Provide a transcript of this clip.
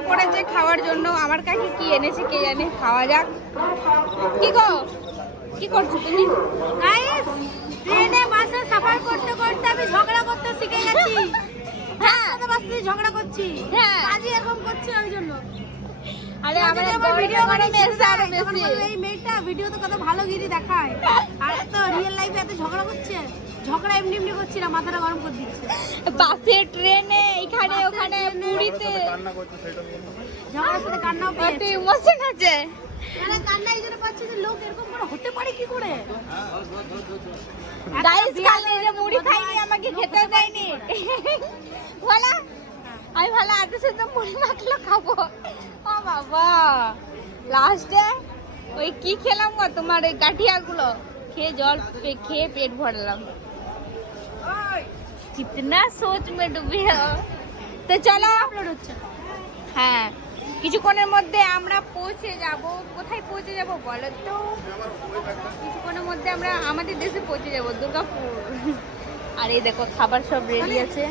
বসে পড়েছে খাওয়ার জন্য। আমার কাছে কি এনেছে কে জানে, খাওয়া যাক। কি গো, কি করছো তুমি? গাইস, ট্রেনে বাসে সফর করতে করতে আমি ঝগড়া করতে শিখে গেছি। হ্যাঁ বাসে ঝগড়া করছি, হ্যাঁ। কাজে এরকম করছি ওই জন্য। আরে আমার ভিডিও মানে মেসে আরো বেশি। এই মেয়েটা ভিডিওতে কত ভালো গিরি দেখায়, আর এত রিয়েল লাইফে এত ঝগড়া করছে। ঝগড়া এমনি এমনি করছি না, মাথাটা গরম করে দিচ্ছে। বাসে, ট্রেনে, এখানে ওখানে, পুরীতে ঝগড়ার সাথে কান্নাও কত পেয়েছে। ইমোশন আছে। মানে কান্না এই জন্য পাচ্ছে যে লোক এরকম করে হতে পারে কি করে। গাইস কালে যে মুড়ি খাইনি, আমাকে খেতে দেয়নি। বলা আমি ভালো আজকে শুধু মুড়ি মাখলো খাবো। ও বাবা, লাস্টে ওই কি খেলাম গো, তোমার ওই গাঠিয়াগুলো খেয়ে জল খেয়ে পেট ভরলাম। কিতনা সোচ মে ডুবে हो। তো চলো আপলোড হচ্ছে। হ্যাঁ, কিছুক্ষণের মধ্যে আমরা পৌঁছে যাব। কোথায় পৌঁছে যাব বলো তো? কিছুক্ষণের মধ্যে আমরা আমাদের দেশে পৌঁছে যাব, দুর্গাপুর। আর এই দেখো খাবার সব রেডি আছে।